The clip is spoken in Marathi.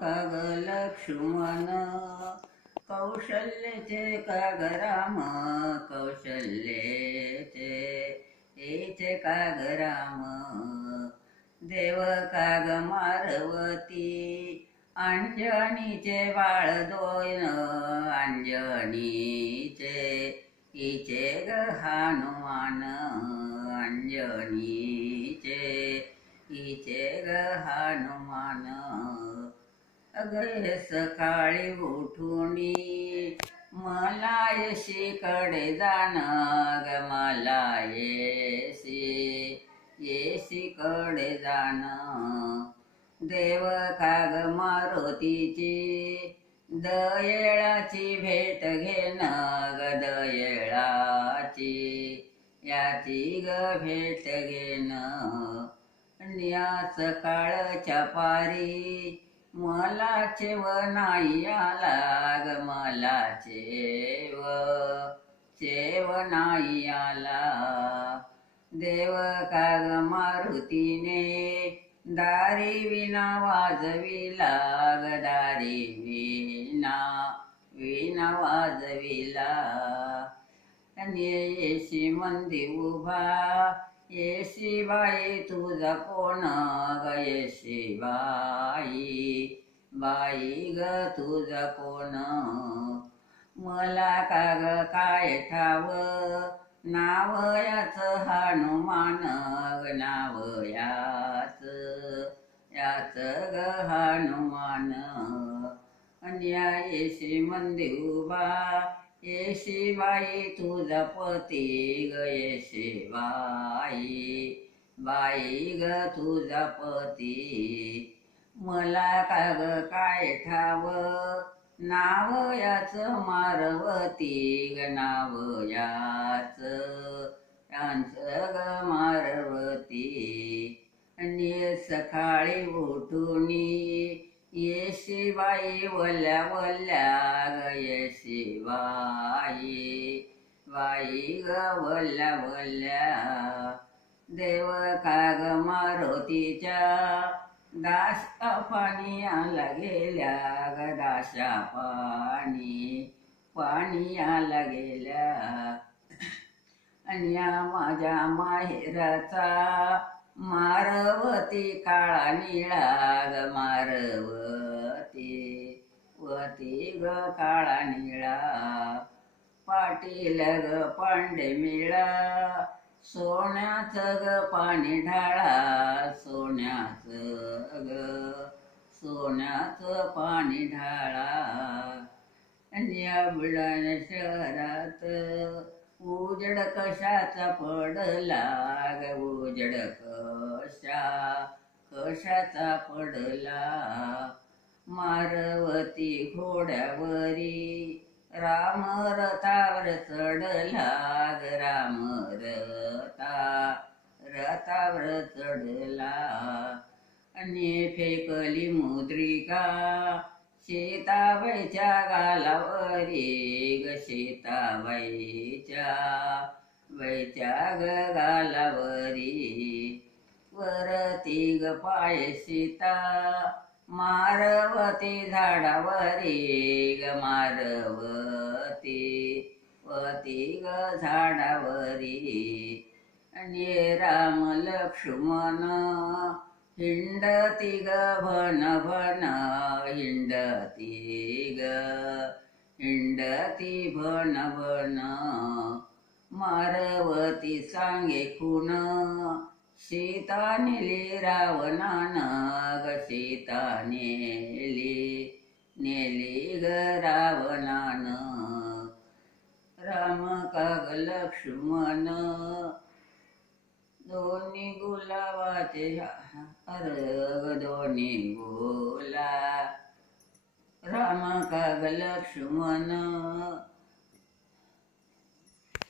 काग लक्ष्मण कौशल्यचे काग राम कौशल्यचे हेचे काग राम देव काग मारवती अंजनीचे बाळ दोन अंजनीचे हिचे ग हनुमान अंजनीचे हिचे ग हनुमान अगं सकाळी उठुनी मला येशीकडे जाण ग मला येशीकडे जाण देव काग मारुतीची दयेळाची भेट घेण ग दयेळाची याची ग भेट घेण या सकाळच्या पारी मला चेव नाही आला ग मला चेव नाही आला देव काग मारुतीने दारी विना वाजविला ग दारी विना वाजविला येशी मंदी उभा येशी बाई तुझा कोण ग येशी बाई ग तुझा कोण मला काग काय ठाव नाव याच हनुमान ग नाव याच ग हनुमान अन्या येशी मंदी उभा येशी बाई तुझा पती ग येशी बाई ग तुझा पती मला काग काय ठाव नाव याच मारवती ग नाव याच ग मारवती आणि सकाळी उठुनी येशी बाई वल्या वल्या ग येशी बाई ग वल्या वल्या देव काग मारुतीच्या दाशा पाणी आला गेल्या ग दाशा पाणी आला गेल्या आणि माझ्या माहेराचा मारवती काळा निळा ग मारवती ग काळा निळा पाटील ग पांडे मिळा सोन्याचं ग पाणी ढाळा सोन्याचं पाणी ढाळा आणि या बुलढाणा शहरात उजड कशाचा पडला ग उजड कशाचा पडला मारवती घोड्यावरी राम रथावर चढला ग राम रथावर चढला आणि फेकली मुद्रिका सीताबाईच्या गालावरी ग सीताबाईच्या ग गालावरी वरती ग पाय सीता मारवती झाडावरी ग मारवती ग झाडावरी आणि राम लक्ष्मण हिंडती ग भन भन हिंडती भन भन मारवती सांगे खून सीता नेली रावणान ग सीता नेली ग रावणान राम काग लक्ष्मण दोन्ही गुलाबाचे अरग दोन्ही गुला राम काग लक्ष्मण